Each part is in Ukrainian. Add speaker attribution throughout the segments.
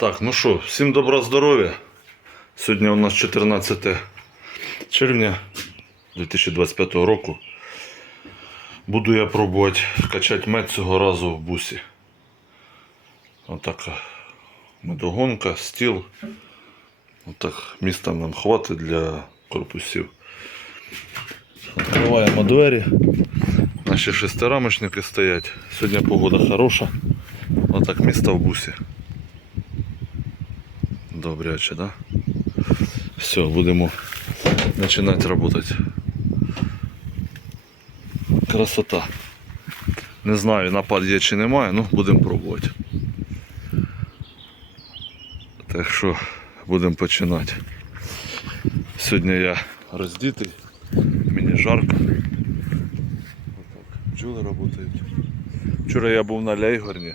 Speaker 1: Так, ну що, всім добра здоров'я. Сьогодні у нас 14 червня 2025 року. Буду я пробувати качати мед цього разу в бусі. Отака медогонка, стіл. Отак міста нам хватить для корпусів. Відкриваємо двері. Наші шестирамочники стоять. Сьогодні погода хороша. Отак місто в бусі. Добряче, да? Все, будемо починати працювати. Красота. Не знаю, напад є чи немає, ну будемо пробувати. Так що будемо починати. Сьогодні я роздітий, мені жарко. Отак, бджоли працюють. Вчора я був на Ляйгорні,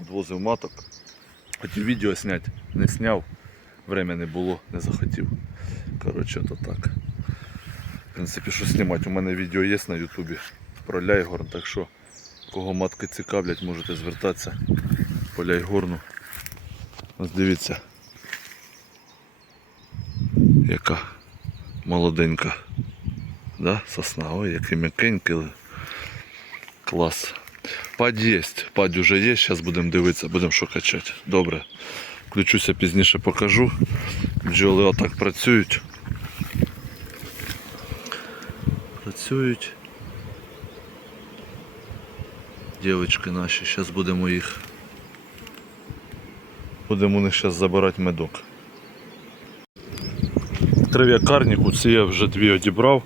Speaker 1: відвозив маток. Хотів відео зняти, не зняв. Время не було, не захотів. Коротше, то так. В принципі, що знімати? У мене відео є на Ютубі про Ляйгорн, так що кого матки цікавлять, можете звертатися по Ляйгорну. Ось дивіться. Яка молоденька. Да? Сосна. Ой, який м'якенький. Клас. Падь є, падь уже є, зараз будемо дивитися, будемо що качати. Добре. Включуся пізніше покажу. Бджоли отак працюють. Працюють. Дівчатки наші, зараз будемо їх. Будемо у них зараз забирати медок. Відкрив я карніку, ці я вже дві одібрав.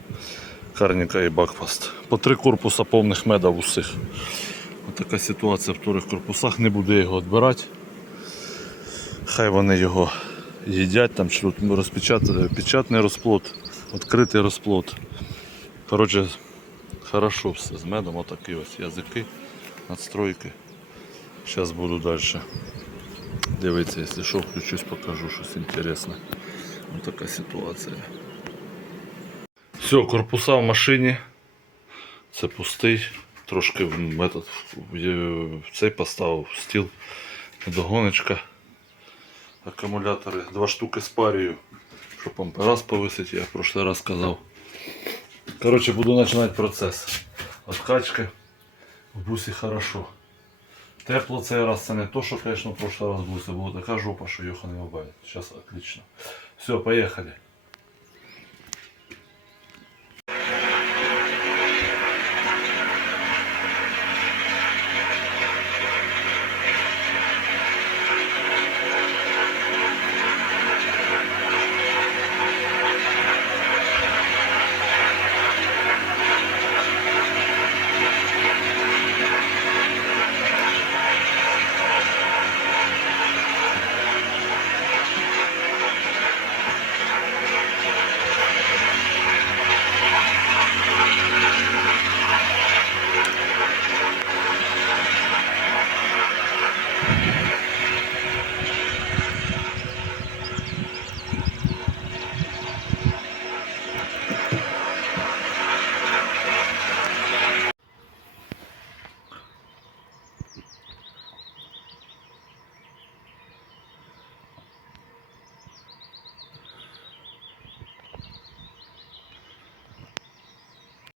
Speaker 1: Карніка і бакфаст. По три корпуса повних меда в усіх. Ось така ситуація в вторих корпусах, не буду я його відбирати. Хай вони його їдять, там розпечатати, печатний розплод, відкритий розплод. Коротше, хорошо все з медом, отакі ось язики, надстройки. Зараз буду далі. Дивіться, якщо що, включусь, покажу щось інтересне. Ось така ситуація. Все, корпуса в машині. Це пустий. Трошки метод, в цей поставив стіл, догоночка, акумулятори, два штуки з парію, щоб ампераз повисить, я в прошлый раз казав. Коротше, буду починати процес. Откачки в бусі хорошо. Тепло цей раз це не то, що, звісно, в прошлый раз в бусі була така жопа, що його не буває. Зараз отлично. Все, поїхали.